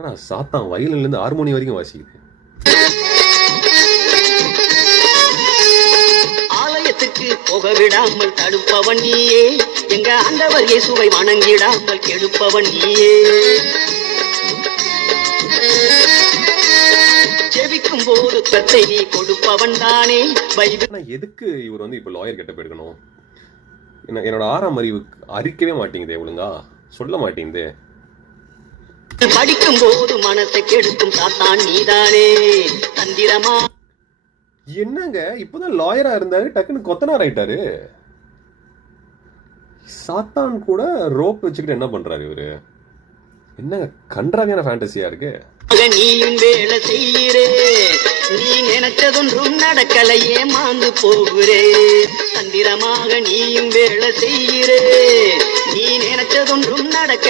ஆனா சாத்தான் வயலின்ல இருந்து ஹார்மோனி வரைக்கும் வாசிக்குது. ஆலயத்துக்கு போக விடாமல் தடுப்பவன் நீயே, எங்க ஆண்டவர் இயேசுவை வணங்கிடாமல் கெடுப்பவன் நீயே. ஜெபிக்கும் போது கத்தை நீ கொடுப்பவன் தானே. எதுக்கு இவர் வந்து இப்ப லாயர் கெட்டப் எடுக்கணும்? என்னோட 6ஆம் அறிவு அறிக்கவே மாட்டேங்குதே, ஒழுங்கா சொல்ல மாட்டேங்குதே. படிக்கும் போது மனசை கெடுக்கும் சாத்தான் நீதானே. தந்திரமா என்னங்க இப்பதான் லாயரா இருந்தாரு, டக்குன்னு கொத்தனார் ஆயிட்டாரு. சாத்தான் கூட ரோப் வச்சுக்கிட்டு என்ன பண்றாரு இவரு? என்னங்க கன்றாவியான ஃபேண்டசியா இருக்கு. நீயும் வேலை செய்கிறே, நீ நினைச்சதொன்றும் நடக்கலையே, மாந்து போகிறே. தந்திரமாக நீயும் வேலை செய்கிறே, நீ நினைச்சதொன்றும் நடக்க